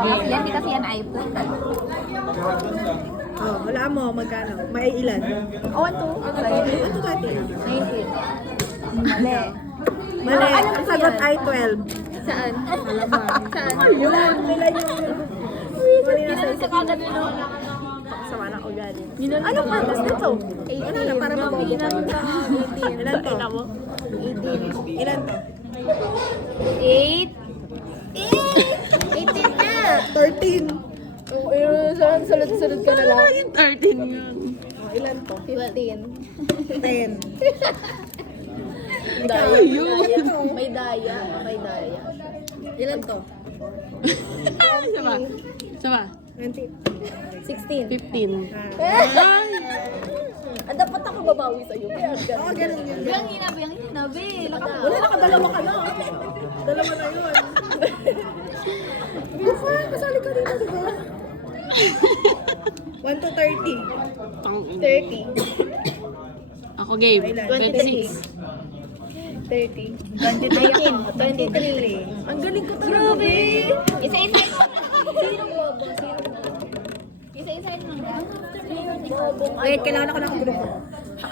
Hindi kasi yan iPhone. Oh, wala mo, magkano? May ilan? Oh, 1, 2. Ano to 19. Mali. Mali. Alam Ang ko sagot yan. ay 12. Saan? Saan? Yun, nila yung... Ginanong sa kagad nyo. Sama na ugali. Anong purpose nito? Ano na, para mabobo ka. Ginanong sa 18. Ilan to? 18. Ilan to? 8. 18 na! 13. Sunod-sunod ka na lang. 13 yun. Oh, ilan to? 15. 10. Daya. May daya. May daya. Ilan to? Saba. Saba. 20. 16. 15. Ay! Dapat ako babawi sa'yo. Oo, ganun yun. Biyang hina, be. Wala, nakadalawa ka na. Dalawa na yun. Before, kasali ka rin na, di ba? 1 to 30. Tang 30. Ako game. 26. 30. 23. Ang galing ko talaga, be. Isa-isahin mo. Sino bobo? Isa-isahin mo. Wait, kailangan ako ng grupo.